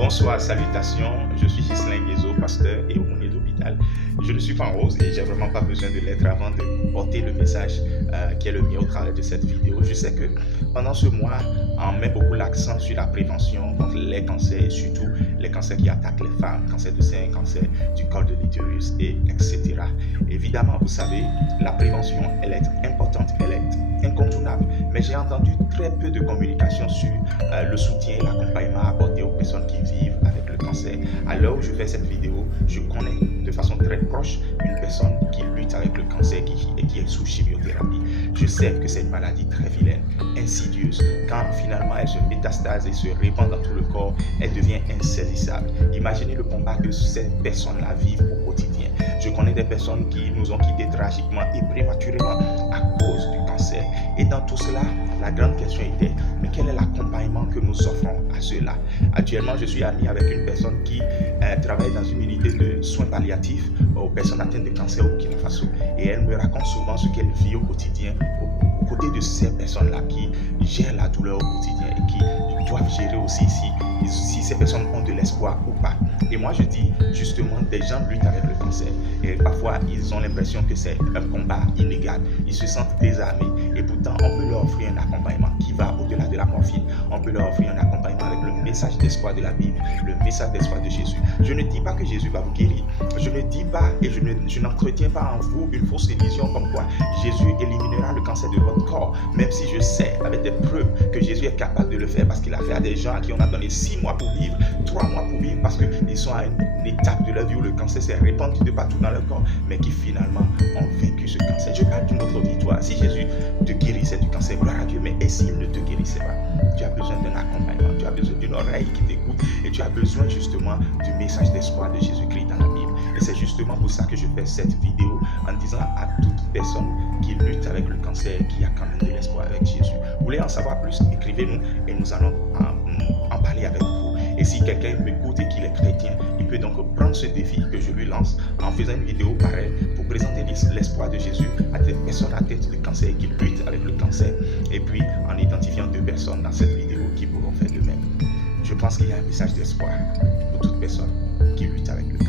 Bonsoir, salutations, je suis Ghislain Guézo, pasteur et aumônier d'hôpital. Je ne suis pas en rose et j'ai vraiment pas besoin de l'être avant de porter le message qui est le mien au travers de cette vidéo. Je sais que pendant ce mois, on met beaucoup l'accent sur la prévention contre les cancers et surtout les cancers qui attaquent les femmes, cancer du sein, cancer du col de l'utérus et etc. Évidemment, vous savez, la prévention, elle est importante, elle est incontournable, mais j'ai entendu très peu de communication sur le soutien et l'accompagnement apporté aux personnes qui vivent avec le cancer. À l'heure où je fais cette vidéo, je connais de façon très proche une personne qui lutte avec le cancer et qui est sous chimiothérapie. Je sais que c'est une maladie très vilaine, insidieuse. Quand finalement elle se métastase et se répand dans tout le corps, elle devient insaisissable. Imaginez le combat que ces personnes-là vivent au quotidien. Je connais des personnes qui nous ont quittés tragiquement et prématurément à cause du cancer. Et dans tout cela, la grande question était, mais quel est l'accompagnement que nous offrons à ceux-là? Actuellement, je suis ami avec une personne qui travaille dans une unité de soins palliatifs aux personnes atteintes de cancer au Burkina Faso. Et elle me raconte souvent ce qu'elle vit au quotidien, aux côtés de ces personnes-là qui gèrent la douleur au quotidien et qui doivent gérer aussi si ces personnes ont de l'espoir ou pas. Et moi, je dis justement, des gens luttent avec le cancer. Et parfois, ils ont l'impression que c'est un combat inégal. Ils se sentent désarmés. Et pourtant, on peut leur offrir un accompagnement qui va au-delà de la morphine. On peut leur offrir un accompagnement avec le message d'espoir de la Bible, le message d'espoir de Jésus. Je ne dis pas que Jésus va vous guérir. Je ne dis pas et je n'entretiens pas en vous une fausse illusion comme quoi Jésus éliminera le cancer de votre corps. Même si je sais, avec des preuves, que Jésus est capable de le faire parce qu'il a fait à des gens à qui on a donné 6 mois pour vivre, 3 mois pour vivre parce qu'ils sont à une étape de leur vie où le cancer s'est répandu de partout dans leur corps, mais qui finalement ont vaincu ce cancer. Je parle d'une autre victoire. Si Jésus te guérissait du cancer, gloire à Dieu, mais et s'il ne te guérissait pas? Tu as besoin d'un accompagnement, tu as besoin d'une oreille qui t'écoute et tu as besoin justement du message d'espoir de Jésus-Christ dans la Bible. Et c'est justement pour ça que je fais cette vidéo en disant à toute personne qui lutte avec le cancer qu'il y a quand même de l'espoir avec Jésus. Vous voulez en savoir plus? Écrivez-nous et nous allons en parler avec vous. Et si quelqu'un m'écoute et qu'il est chrétien, il peut donc prendre ce défi que je lui lance en faisant une vidéo pareille pour présenter l'espoir de Jésus à des personnes atteintes de cancer qui luttent avec le cancer. Et puis en identifiant 2 personnes dans cette vidéo qui pourront faire de même. Je pense qu'il y a un message d'espoir pour toute personne qui lutte avec le